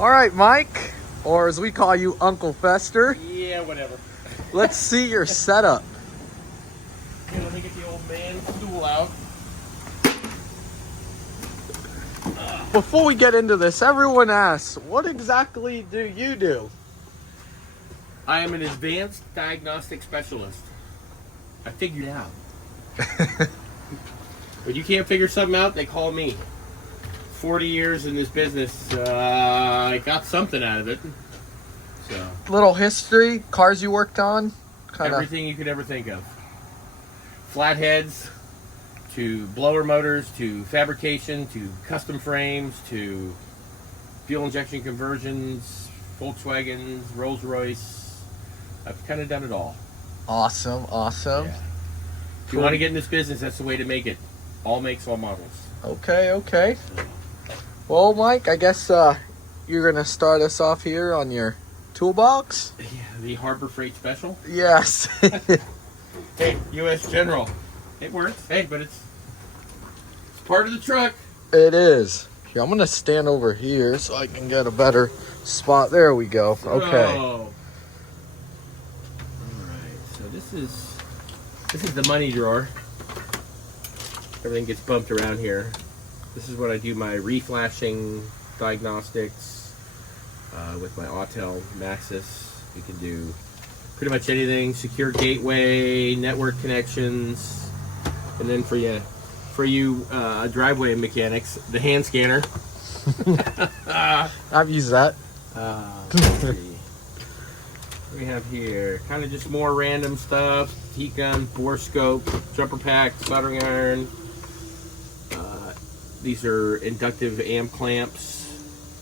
All right, Mike, or as we call you, Uncle Fester. Yeah, whatever. Let's see your setup. Okay, let me get the old man stool out. Before we get into this, everyone asks, what exactly do you do? I am an advanced diagnostic specialist. I figured it out. When you can't figure something out, they call me. 40 years in this business, I got something out of it. So Little history, cars you worked on? everything you could ever think of. Flatheads, to blower motors, to fabrication, to custom frames, to fuel injection conversions, Volkswagens, Rolls Royce. I've kind of done it all. Awesome. Yeah. If you want to get in this business, that's the way to make it. All makes, all models. Okay. Well, Mike, I guess you're going to start us off here on your toolbox? Yeah, the Harbor Freight Special. Yes. Hey, U.S. General. It works. Hey, but it's part of the truck. It is. Here, I'm going to stand over here so I can get a better spot. There we go. Okay. All right. So this is the money drawer. Everything gets bumped around here. This is what I do my reflashing diagnostics with my Autel Maxis. You can do pretty much anything. Secure gateway, network connections, and then for you driveway mechanics, the hand scanner. I've used that. Let's see. What do we have here? Kind of just more random stuff. Heat gun, bore scope, jumper pack, soldering iron. These are inductive amp clamps.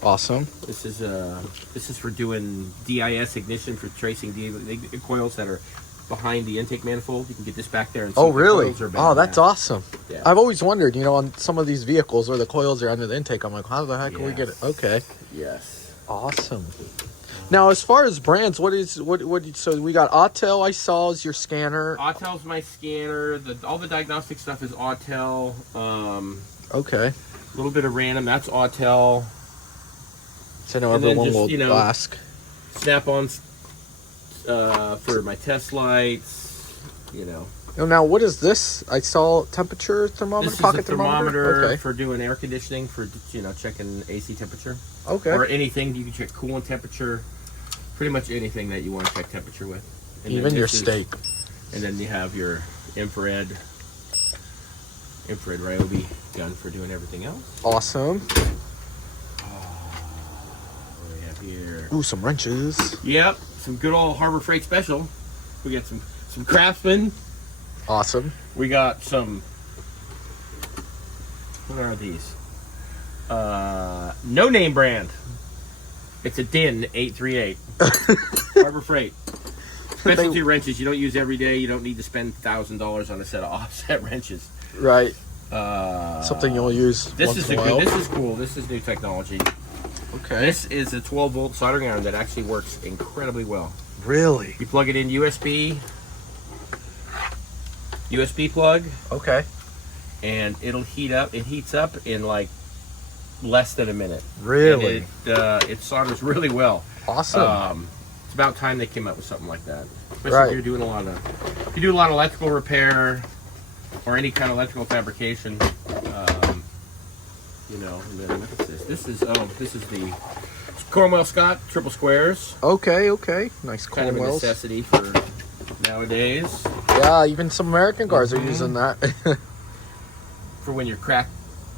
Awesome. This is for doing DIS ignition, for tracing the coils that are behind the intake manifold. You can get this back there and see Oh, if the really? coils are bad. Oh, that's awesome. Yeah. I've always wondered, on some of these vehicles where the coils are under the intake, I'm like, how the heck can we get it? Okay. Yes. Awesome. Now, as far as brands, so we got Autel, I saw, is your scanner. Autel's my scanner. All the diagnostic stuff is Autel. Okay. A little bit of random. That's Autel. So I know everyone will ask. Snap-ons for my test lights. Now, what is this? I saw temperature thermometer, This pocket is a thermometer Okay. for doing air conditioning, for checking AC temperature. Okay. Or anything. You can check coolant temperature. Pretty much anything that you want to check temperature with. And Even your steak. And then you have your infrared Ryobi gun for doing everything else. Awesome. What do we have here? Ooh, some wrenches. Yep, some good old Harbor Freight Special. We got some Craftsman. Awesome. We got some. What are these? No name brand. It's a DIN 838. Harbor Freight. Specialty wrenches you don't use every day. You don't need to spend $1,000 on a set of offset wrenches. Right. Something you'll use. This is cool. This is new technology. Okay. This is a 12-volt soldering iron that actually works incredibly well. Really? You plug it in USB plug. Okay. And it'll heat up. It heats up in like less than a minute. Really? And it solders really well. Awesome. It's about time they came up with something like that. Especially Right. if you do a lot of electrical repair or any kind of electrical fabrication. And then what's this? This is the Cornwell Scott triple squares. Okay. Nice Kind of a Cornwells. necessity for nowadays. Yeah, even some American cars are using that. For when your crack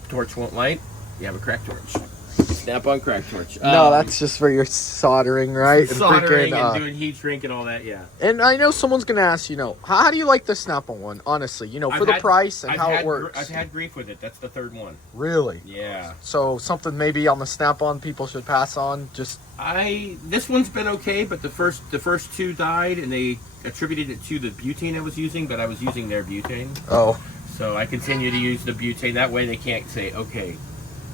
torch won't light, you have a crack torch. Snap-on crack torch. No, that's just for your soldering, right? Soldering and doing heat shrink and all that, yeah. And I know someone's going to ask, how do you like the Snap-on one, honestly? For the price and how it works. I've had grief with it. That's the third one. Really? Yeah. So something maybe on the Snap-on people should pass on? This one's been okay, but the first two died, and they attributed it to the butane I was using, but I was using their butane. Oh. So I continue to use the butane. That way they can't say, okay,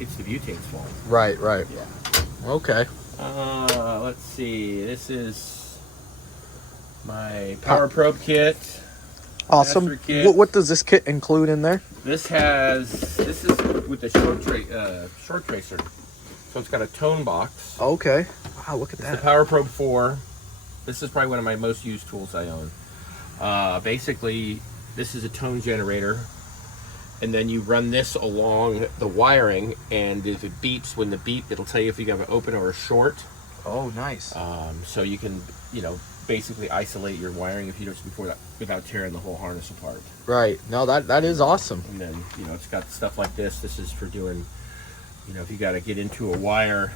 it's the butane's fault. Right. Yeah. Okay. Let's see. This is my power probe kit. Awesome. Kit. What does this kit include in there? This is with the short tracer. So it's got a tone box. Okay. Wow, look at The that. Power Probe 4. This is probably one of my most used tools I own. Basically, this is a tone generator, and then you run this along the wiring, and if it beeps, when the beep, it'll tell you if you have an open or a short. Oh, nice. So you can, basically isolate your wiring if you don't without tearing the whole harness apart. Right. No, that is awesome. And then, it's got stuff like this. This is for doing, if you got to get into a wire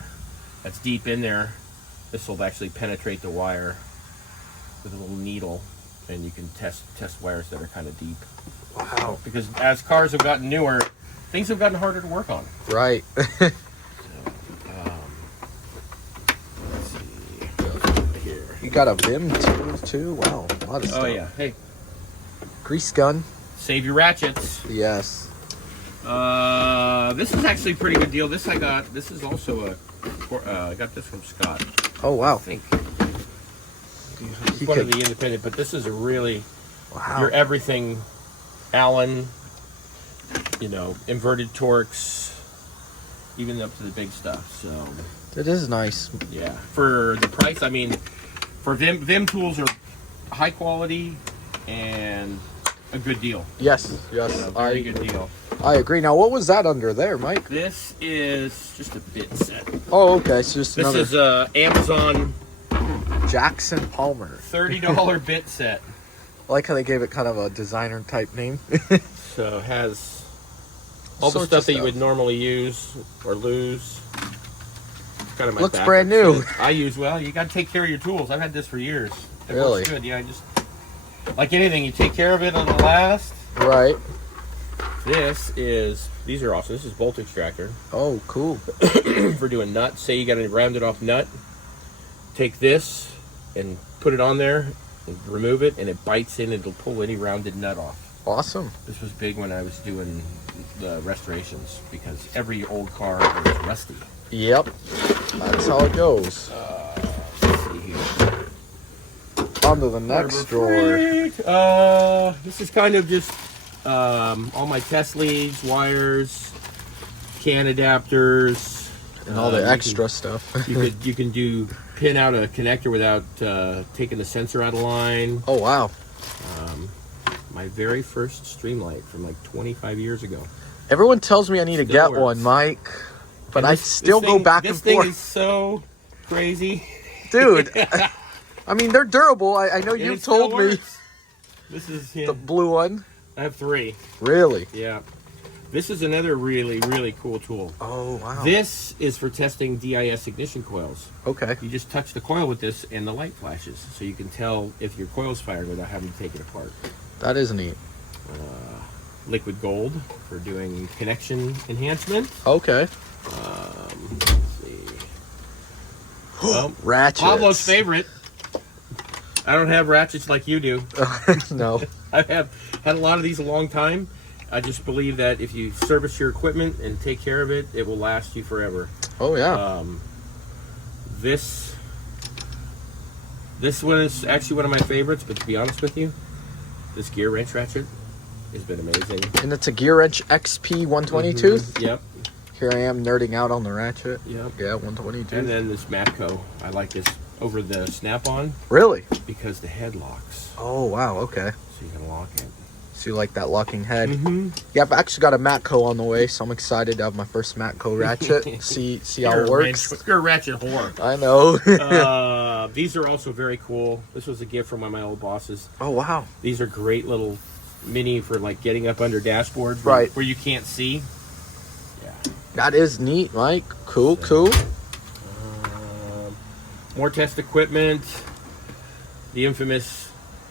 that's deep in there, this will actually penetrate the wire with a little needle, and you can test wires that are kind of deep. Wow. Because as cars have gotten newer, things have gotten harder to work on. Right. Let's see. Here. You got a Vim tool too? Wow. A lot of stuff. Oh yeah. Hey, Grease gun. save your ratchets. Yes. This is actually a pretty good deal. This is also I got this from Scott. Oh, wow. I think. It's one of the independent, but this is a really your everything Allen, inverted torques, even up to the big stuff. So It is nice. yeah, for the price, I mean, for Vim tools are high quality and a good deal. Yes. Very good deal. I agree. Now, what was that under there, Mike? This is just a bit set. Oh, okay. So just This another is Amazon Jackson Palmer. $30 bit set. I like how they gave it kind of a designer type name. So it has all the Sorts stuff of that you stuff. would normally use or lose. It's kind of my Looks backup brand new. set. You got to take care of your tools. I've had this for years. It Really? works good. Yeah, just like anything, you take care of it on the last. Right. These are awesome. This is bolt extractor Oh, cool. for doing nuts. Say you got a rounded off nut. Take this and put it on there and remove it, and it bites in and it'll pull any rounded nut off. Awesome. This was big when I was doing the restorations because every old car was rusty. Yep. That's how it goes. Let's see here. On to the next drawer. This is kind of just all my test leads, wires, can adapters, And all the extra stuff. You can pin out a connector without taking the sensor out of line. Oh, wow. My very first Streamlight from like 25 years ago. Everyone tells me I need to Still get works. one, Mike. But And I still go back and This thing forth. is so crazy. Dude, I mean, they're durable. I know And you've it still told me. works. This is The blue one. I have 3. Really? Yeah. This is another really, really cool tool. Oh, wow. This is for testing DIS ignition coils. Okay. You just touch the coil with this and the light flashes. So you can tell if your coil's fired without having to take it apart. That is neat. Liquid gold for doing connection enhancement. Okay. Let's see. Well, Ratchets. Pablo's favorite. I don't have ratchets like you do. No. I have had a lot of these a long time. I just believe that if you service your equipment and take care of it, it will last you forever. Oh, yeah. This one is actually one of my favorites, but to be honest with you, this gear wrench ratchet has been amazing. And it's a Gear Wrench XP 120 tooth. Yep. Here I am nerding out on the ratchet. Yep. Yeah, 120 tooth. And then this Matco. I like this over the snap-on Really? because the head locks. Oh, wow. Okay. So you can lock it. So you like that locking head? Mm-hmm. Yeah, I've actually got a Matco on the way, so I'm excited to have my first Matco ratchet. see how it works. You're a ratchet whore. I know. These are also very cool. This was a gift from one of my old bosses. Oh, wow. These are great little mini for like getting up under dashboards where, Right. where you can't see. Yeah. That is neat, Mike. Cool, cool. More test equipment. The infamous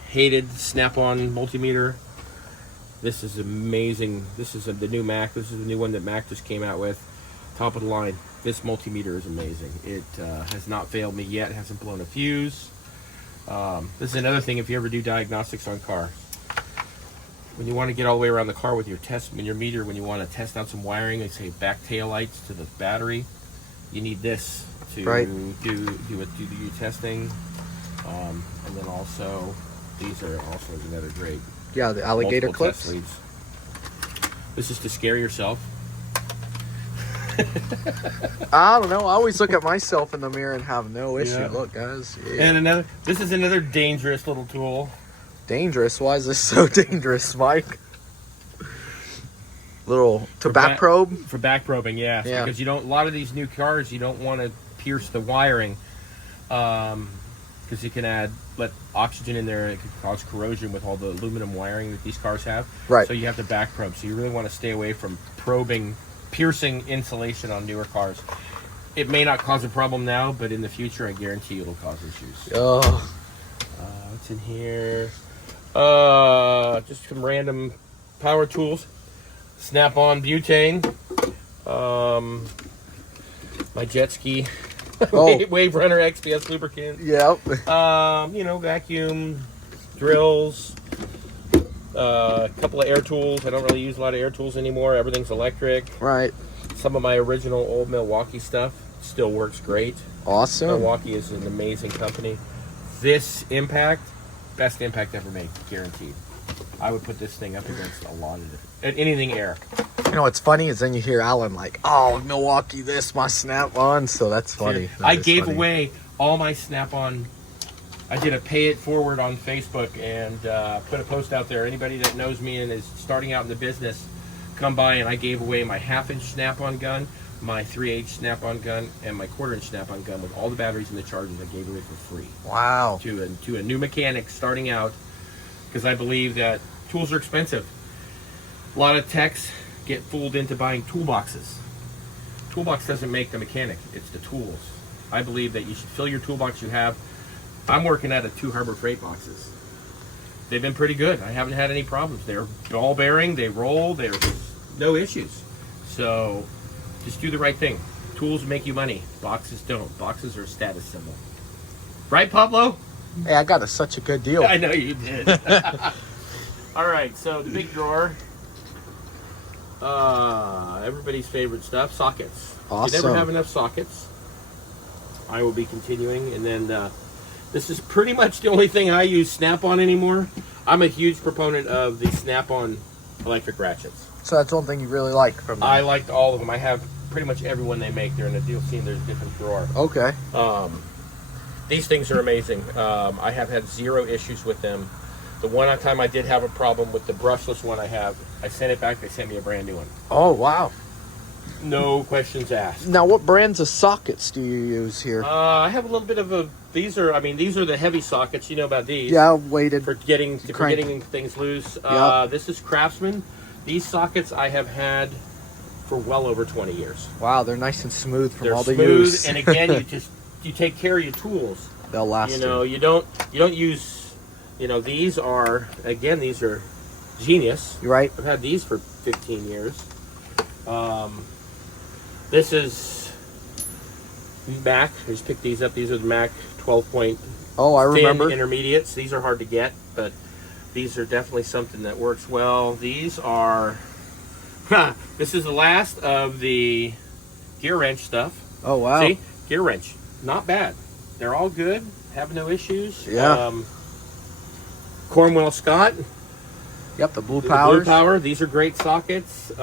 hated snap-on multimeter. This is amazing. This is the new Mac. This is the new one that Mac just came out with. Top of the line. This multimeter is amazing. It has not failed me yet. It hasn't blown a fuse. This is another thing if you ever do diagnostics on cars. When you want to get all the way around the car with your meter, when you want to test out some wiring, like say back tail lights to the battery, you need this to Right. do your testing. And then also, these are also another great Yeah, the alligator multiple clips. test leads. This is to scare yourself. I don't know. I always look at myself in the mirror and have no issue. Yeah. Look, guys. Yeah. And this is another dangerous little tool. Dangerous? Why is this so dangerous, Mike? Little back probe? For back probing, yeah. Because a lot of these new cars, you don't want to pierce the wiring. Because you can let oxygen in there and it could cause corrosion with all the aluminum wiring that these cars have. Right. So you have to back probe. So you really want to stay away from piercing insulation on newer cars. It may not cause a problem now, but in the future, I guarantee it'll cause issues. Oh. What's in here? Just some random power tools. Snap-on butane. My jet ski. Wave Runner XPS lubricant. Yep. Vacuum, drills, a couple of air tools. I don't really use a lot of air tools anymore. Everything's electric. Right. Some of my original old Milwaukee stuff still works great. Awesome. Milwaukee is an amazing company. This impact, best impact ever made, guaranteed. I would put this thing up against a lot of anything air. You know what's funny is then you hear Alan like, "Oh, Milwaukee, this my Snap-on," so that's funny. I gave away all my Snap-on. I did a pay it forward on Facebook and put a post out there. Anybody that knows me and is starting out in the business, come by, and I gave away my 1/2-inch Snap-on gun, my 3/8 Snap-on gun, and my 1/4-inch Snap-on gun with all the batteries and the chargers. I gave away for free. Wow. To a new mechanic starting out, because I believe that tools are expensive. A lot of techs get fooled into buying toolboxes. Toolbox doesn't make the mechanic, it's the tools. I believe that you should fill your toolbox you have. I'm working out of 2 Harbor Freight boxes. They've been pretty good. I haven't had any problems. They're ball bearing, they roll, there's no issues. So just do the right thing. Tools make you money, boxes don't. Boxes are a status symbol. Right, Pablo? Hey, I got such a good deal. I know you did. All right, so the big drawer. Everybody's favorite stuff, sockets. Awesome. You never have enough sockets. I will be continuing, and then this is pretty much the only thing I use Snap-on anymore. I'm a huge proponent of the Snap-on electric ratchets. So that's one thing you really like from them. I liked all of them. I have pretty much every one they make. They're in a deal scene. There's a different drawer. Okay. These things are amazing. I have had 0 issues with them. The one time I did have a problem with the brushless one I sent it back. They sent me a brand new one. Oh, wow. No questions asked. Now, what brands of sockets do you use here? I have a little bit of these are the heavy sockets. You know about these. Yeah, weighted. For getting things loose. Yep. This is Craftsman. These sockets I have had for well over 20 years. Wow, they're nice and smooth from They're all the smooth, use. and again, you take care of your tools. They'll last. You don't use. These are genius. You're right. I've had these for 15 years. This is Mac. I just picked these up. These are the Mac 12-point Oh, I remember. thin intermediates. These are hard to get, but these are definitely something that works well. These are... this is the last of the gear wrench stuff. Oh, wow. See? Gear wrench. Not bad. They're all good. Have no issues. Yeah. Cornwell Scott. Yep, the Blue The Powers. Blue Power. These are great sockets. These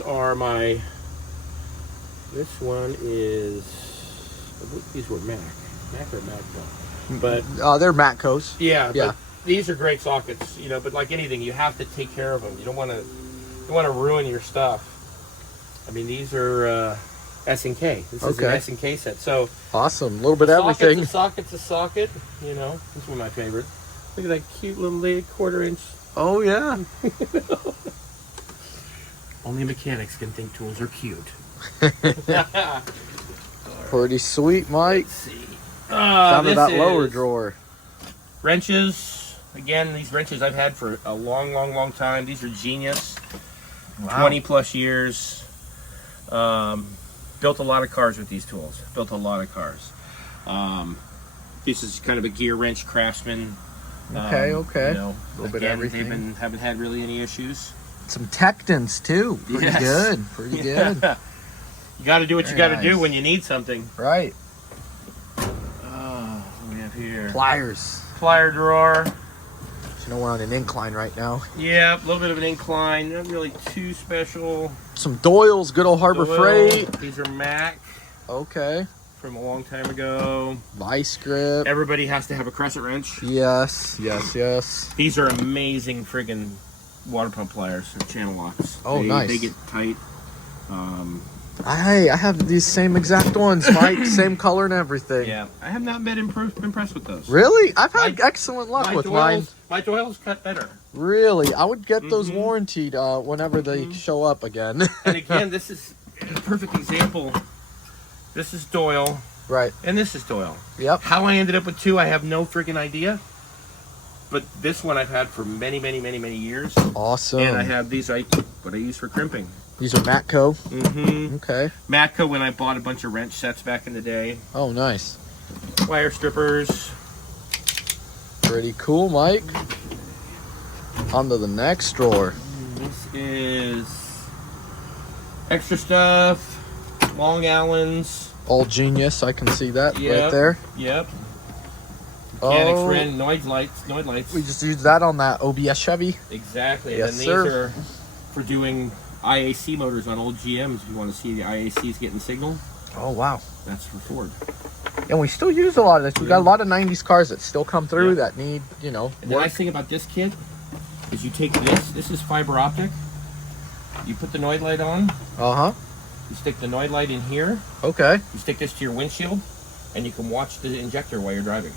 are my... This one is... I believe these were Mac. Mac or Macco. But... they're Matcos. Yeah. Yeah. But these are great sockets. But like anything, you have to take care of them. You don't want to ruin your stuff. I mean, these are... S&K. This is an S&K set. So awesome. A little bit of everything. A socket's a socket. This is one of my favorites. Look at that cute little 1/4-inch. Oh, yeah. Only mechanics can think tools are cute. Pretty sweet, Mike. Let's see. Down to that lower drawer. Wrenches. Again, these wrenches I've had for a long, long, long time. These are genius. Wow. 20 plus years. Built a lot of cars with these tools. Built a lot of cars. This is kind of a gear wrench Craftsman. Okay. A little bit of Again, everything. haven't had really any issues. Some Tectons, too. Pretty good. Pretty good. You got to do what you got to nice. do when you need something. Right. What do we have here? Pliers. Plier drawer. You know, we're on an incline right now. Yeah, a little bit of an incline. Not really too special. Some Doyle's, good old Harbor Freight. These are Mac. Okay. From a long time ago. Vice grip. Everybody has to have a crescent wrench. Yes, yes, yes. These are amazing friggin' water pump pliers and channel locks. Oh, nice. They get tight. I have these same exact ones, Mike. Same color and everything. Yeah, I have not been impressed with those. Really? I've had excellent luck with mine. My Doyle's cut better. Really? I would get those warranted whenever they show up again. And again, this is a perfect example. This is Doyle. Right. And this is Doyle. Yep. How I ended up with two, I have no freaking idea. But this one I've had for many, many, many, many years. Awesome. And I have these, what I use for crimping. These are Matco? Mm-hmm. Okay. Matco, when I bought a bunch of wrench sets back in the day. Oh, nice. Wire strippers. Pretty cool, Mike. On to the next drawer. This is extra stuff. Long Allens. All genius, I can see that Yep. right there. Yep. Mechanics Oh. ran Noid lights. We just used that on that OBS Chevy. Exactly. Yes, And then sir. these are for doing IAC motors on old GMs. If you want to see the IACs getting signal, Oh, wow. that's for Ford. And we still use a lot of this. We got a lot of 90s cars that still come through that need, you know, And the nice thing about this kit is you take this is fiber optic. You put the Noid light on. Uh-huh. You stick the Noid light in here. Okay. You stick this to your windshield, and you can watch the injector while you're driving.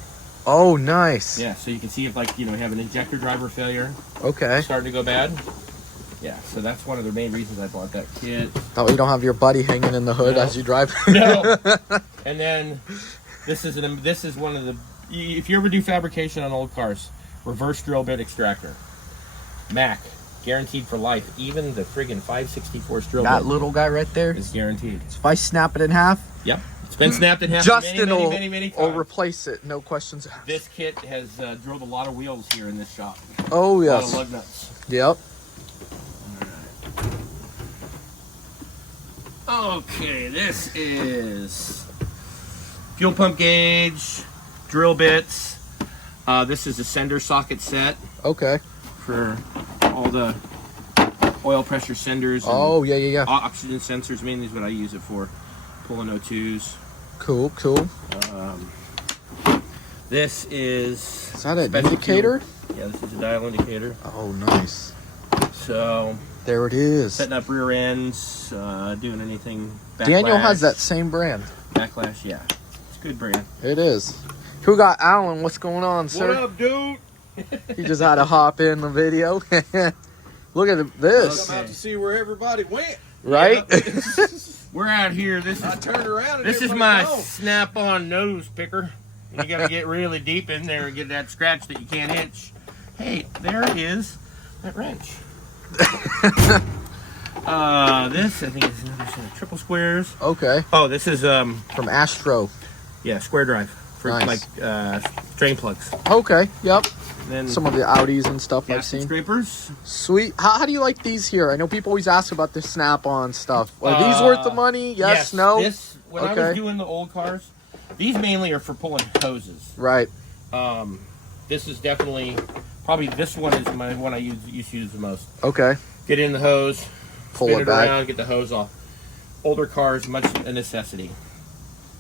Oh, nice. Yeah, so you can see if, like, you know, you have an injector driver failure Okay. starting to go bad. Yeah, so that's one of the main reasons I bought that kit. That way you don't have your buddy hanging in the hood No. as you drive. No. And then this is one of the, if you ever do fabrication on old cars, reverse drill bit extractor. Mac, guaranteed for life. Even the friggin' 5/64 drill That bit little guy right there. is guaranteed. If I snap it in half, Yep, it's been snapped in half Justin many will times. replace it. No questions asked. This kit has drilled a lot of wheels here in this shop. Oh, A lot of yes. lug nuts. Yep. Okay, this is fuel pump gauge, drill bits. This is a sender socket set Okay. for all the oil pressure senders. And Oh, yeah, yeah, yeah. oxygen sensors mainly is what I use it for. Pulling O2s. Cool, cool. This is Is that an special indicator? fuel. Yeah, this is a dial indicator. Oh, nice. So There it is. setting up rear ends, doing anything. Daniel has backlash, that same brand. backlash. Yeah, it's a good brand. It is. Who got Alan? What's going on, sir? What up, dude? He just had to hop in the video. Look at this. Come out to see where everybody went. Right? We're out here. This I is turned around and this is everybody my gone. snap-on nose picker. You got to get really deep in there and get that scratch that you can't inch. Hey, there is that wrench. This I think is another set of triple squares. Okay. Oh, this is From Astro. yeah, square drive for Nice. like drain plugs. Okay. Yep. And then Some of the Audis and stuff I've some seen. scrapers. Sweet. How do you like these here? I know people always ask about the snap-on stuff. Are these worth the money? Yes, no? When I was doing the old cars, these mainly are for pulling hoses. Right. This is definitely, probably this one is my one I used to use the most. Okay. Get in the hose, Pull spin it it back. around, get the hose off. Older cars, much a necessity.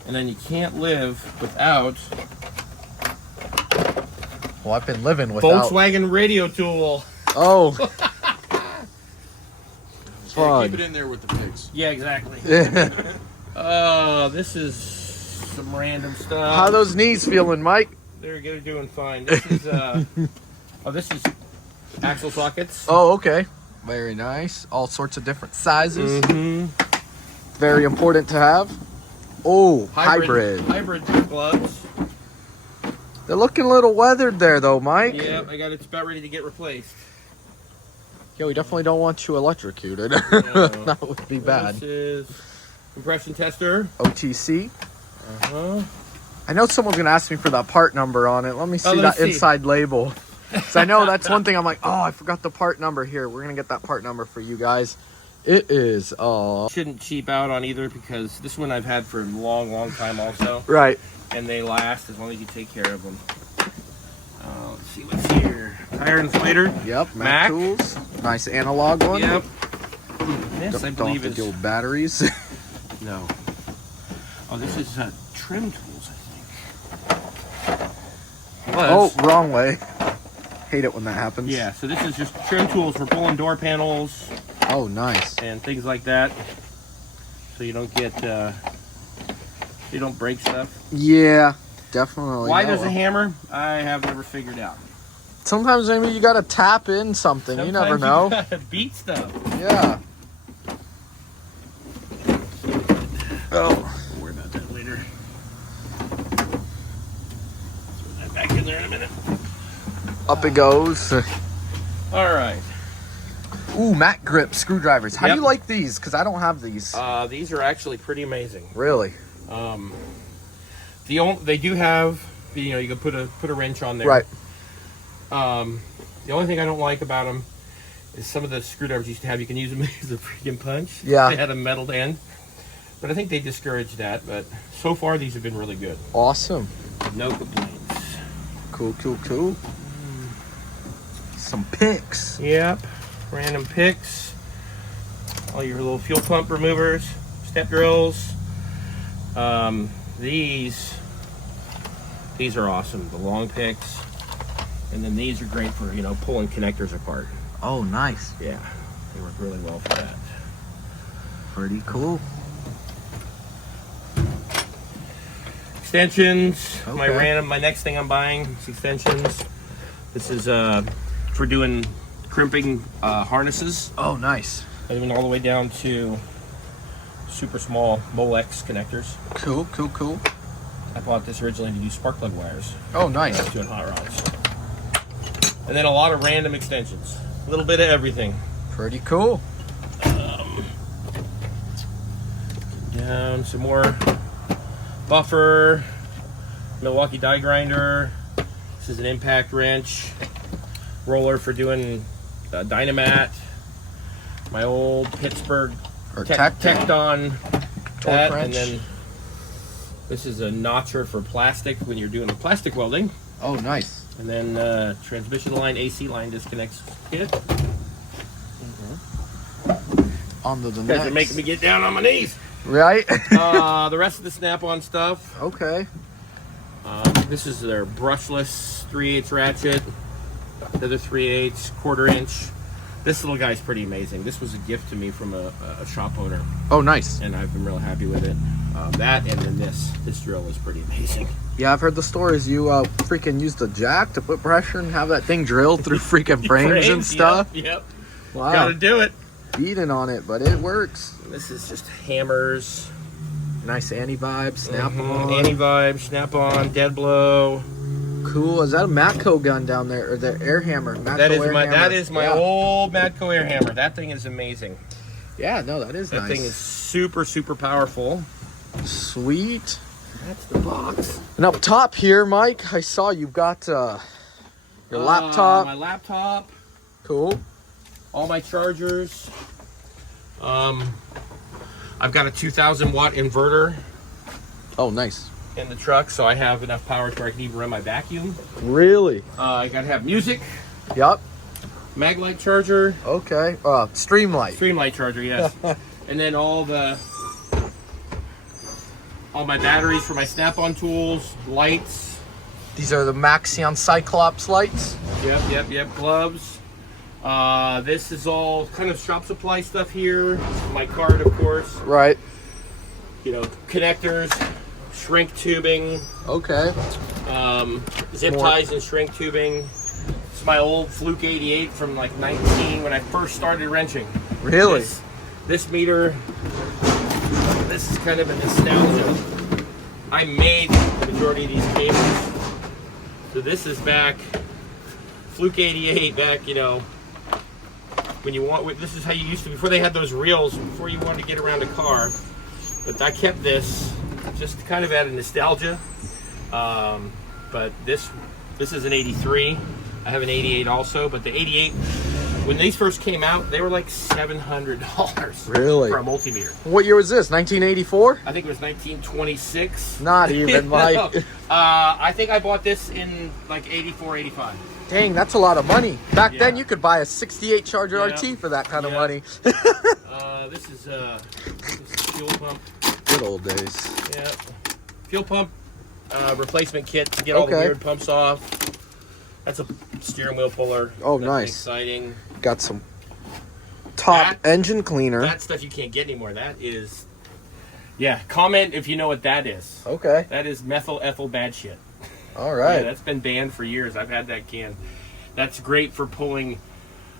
And then you can't live without Well, I've been living without. Volkswagen radio tool. Oh. Yeah, Fun. keep it in there with the pigs. Yeah, exactly. This is some random stuff. How those knees feeling, Mike? They're doing fine. This is this is axle sockets. Oh, okay. Very nice. All sorts of different sizes. Mm-hmm. Very important to have. Oh, hybrid. Hybrid gloves. They're looking a little weathered there, though, Mike. Yep, I got it's about ready to get replaced. Yeah, we definitely don't want you electrocuted. No. That would be bad. This is compression tester. OTC. Uh-huh. I know someone's going to ask me for that part number on it. Let me see let me that see. inside label. So I know that's one thing I'm like, oh, I forgot the part number here. We're going to get that part number for you guys. It is, Shouldn't cheap out on either because this one I've had for a long, long time also. right. And they last as long as you take care of them. Let's see what's here. tire inflator. Yep, Mac Mac. tools. Nice analog one. Yep. This, I Don't believe, have to deal is... with batteries. No. Oh, this is trim tools, I think. Oh, wrong way. Hate it when that happens. Yeah, so this is just trim tools for pulling door panels Oh, nice. and things like that. So you don't get, you don't break stuff. Yeah, definitely. Why Oh, there's a well. hammer, I have never figured out. Sometimes maybe you gotta tap in something. You never know. Sometimes you gotta beat stuff. Yeah. Oh. We'll worry about that later. Throw that back in there in a minute. Up it goes. All right. Ooh, Mac grip screwdrivers. How do Yep. you like these? Because I don't have these. These are actually pretty amazing. Really? They do have, you know, you can put a wrench on there. Right. The only thing I don't like about them is some of the screwdrivers used to have, you can use them as a freaking punch. Yeah. They had a metal end. But I think they discouraged that. But so far, these have been really good. Awesome. No complaints. Cool, cool, cool. Some picks. Yep. Random picks. All your little fuel pump removers. Step drills. These are awesome. The long picks. And then these are great for, you know, pulling connectors apart. Oh, nice. Yeah. They work really well for that. Pretty cool. Extensions. Okay. My next thing I'm buying is extensions. This is for doing crimping harnesses. Oh, nice. Even all the way down to super small Molex connectors. Cool, cool, cool. I bought this originally to do spark plug wires. Oh, nice. I was doing hot rods. And then a lot of random extensions. A little bit of everything. Pretty cool. Down some more buffer, Milwaukee die grinder. This is an impact wrench, roller for doing Dynamat. My old Pittsburgh Or Tecton, that, wrench. and then this is a notcher for plastic when you're doing the plastic welding. Oh, nice. And then transmission line, AC line disconnects kit. On to the You guys next. are making me get down on my knees. Right? The rest of the snap-on stuff. Okay. This is their brushless 3/8 ratchet. The other 3/8 1/4 inch. This little guy's pretty amazing. This was a gift to me from a shop owner, Oh, nice. and I've been real happy with it. That and then this drill is pretty amazing. Yeah, I've heard the stories. You freaking used a jack to put pressure and have that thing drilled through freaking frames and stuff. Yep. Wow. Gotta do it. Beating on it, but it works. This is just hammers. Nice anti-vibe, snap-on. Anti-vibe, snap-on, dead blow. Cool. Is that a Matco gun down there, or the air hammer? Matco That is air my hammer. Yeah. old Matco air hammer. That thing is amazing. Yeah, no, that is That nice. thing is super, super powerful. Sweet. That's the box. And up top here, Mike, I saw you've got your laptop. My laptop. Cool. All my chargers. I've got a 2,000 watt inverter Oh, nice. in the truck, so I have enough power to where I can even run my vacuum. Really? I gotta have music, Yep. Maglite charger, Okay. Streamlight. Streamlight charger, yes, and then all my batteries for my snap-on tools, lights. These are the Maxion Cyclops lights. Yep. Gloves. This is all kind of shop supply stuff here. My card, of course. Right. You know, connectors, shrink tubing, Okay. zip More. ties and shrink tubing. It's my old Fluke 88 from like 19 when I first started wrenching. Really? This meter, this is kind of a nostalgia. I made the majority of these cables. So this is back, Fluke 88 back, you know, when you want, this is how you used to, before they had those reels, before you wanted to get around a car. But I kept this just kind of out of nostalgia. But this is an 83. I have an 88 also, but the 88, when these first came out, they were like $700 Really? for a multimeter. What year was this? 1984? I think it was 1926. Not even, Mike. I think I bought this in like 84, 85. Dang, that's a lot of money. Back Yeah. then, you could buy a 68 Charger Yeah. RT for that kind of Yeah. money. This is fuel pump. Good old days. Yeah. Fuel pump replacement kit to get all the Okay. weird pumps off. That's a steering wheel puller. Oh, Nothing nice. exciting. Got some top engine cleaner. That stuff you can't get anymore. That is, yeah. Comment if you know what that is. Okay. That is methyl ethyl bad shit. All Yeah, right. that's been banned for years. I've had that can. That's great for pulling.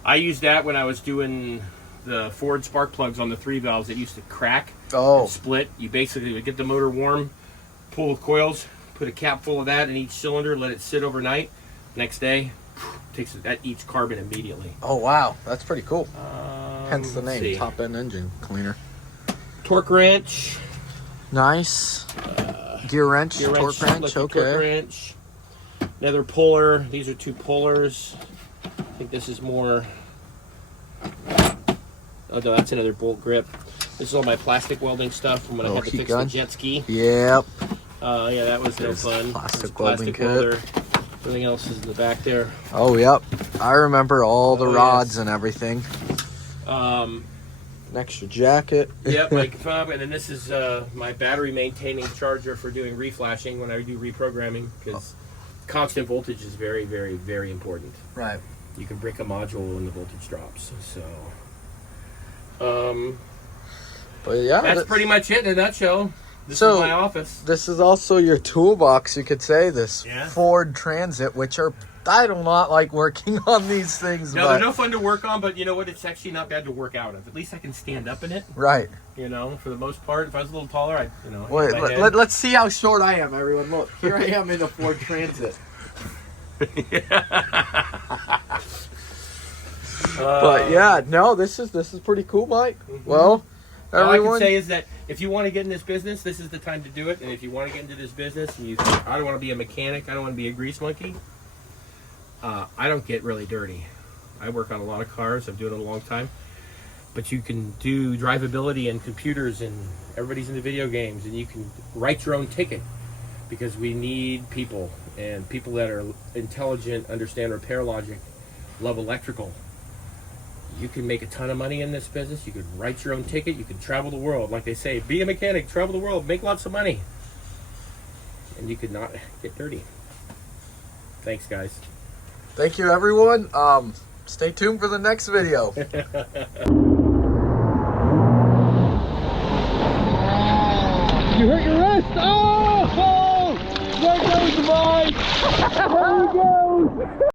I used that when I was doing the Ford spark plugs on the 3 valves that used to crack Oh, and split. You basically would get the motor warm, pull the coils, put a cap full of that in each cylinder, let it sit overnight. Next day, that eats carbon immediately. oh wow, that's pretty cool. Hence the let's name, see. top end engine cleaner. Torque wrench. Nice. Gear wrench, torque wrench. lucky Okay. torque wrench. Another puller. These are 2 pullers. I think this is more. Oh no, that's another bolt grip. This is all my plastic welding stuff from when I Oh, had to heat fix gun. the jet ski. Yep. Yeah, that was no There's fun. plastic There's a welding kit. welder. Everything else is in the back there. Oh, yep. I remember all the Oh, rods yes. and everything. Um, An extra jacket. Yep, my fob, and then this is my battery maintaining charger for doing reflashing when I do reprogramming, because constant voltage is very, very, very important. Right. You can break a module when the voltage drops. So, But yeah, that's pretty much it in a nutshell. This So- is my office. this is also your toolbox, you could say. This Yeah. Ford Transit, which are I do not like working on these things. No, but, they're no fun to work on, but you know what? It's actually not bad to work out of. At least I can stand up in it. right. You know, for the most part. If I was a little taller, I'd, you know. Wait, hit my head. let's see how short I am, everyone. Look, here I am in a Ford Transit. But yeah, no, this is pretty cool, Mike. Well, All I everyone. can say is that if you want to get in this business, this is the time to do it. And if you want to get into this business and you think, I don't want to be a mechanic, I don't want to be a grease monkey, I don't get really dirty. I work on a lot of cars. I've been doing it a long time. But you can do drivability and computers, and everybody's into video games, and you can write your own ticket, because we need people, and people that are intelligent, understand repair logic, love electrical. You can make a ton of money in this business. You could write your own ticket. You can travel the world. Like they say, be a mechanic, travel the world, make lots of money. And you could not get dirty. Thanks, guys. Thank you, everyone. Stay tuned for the next video. You hurt your wrist? Oh! There goes the bike! There he goes!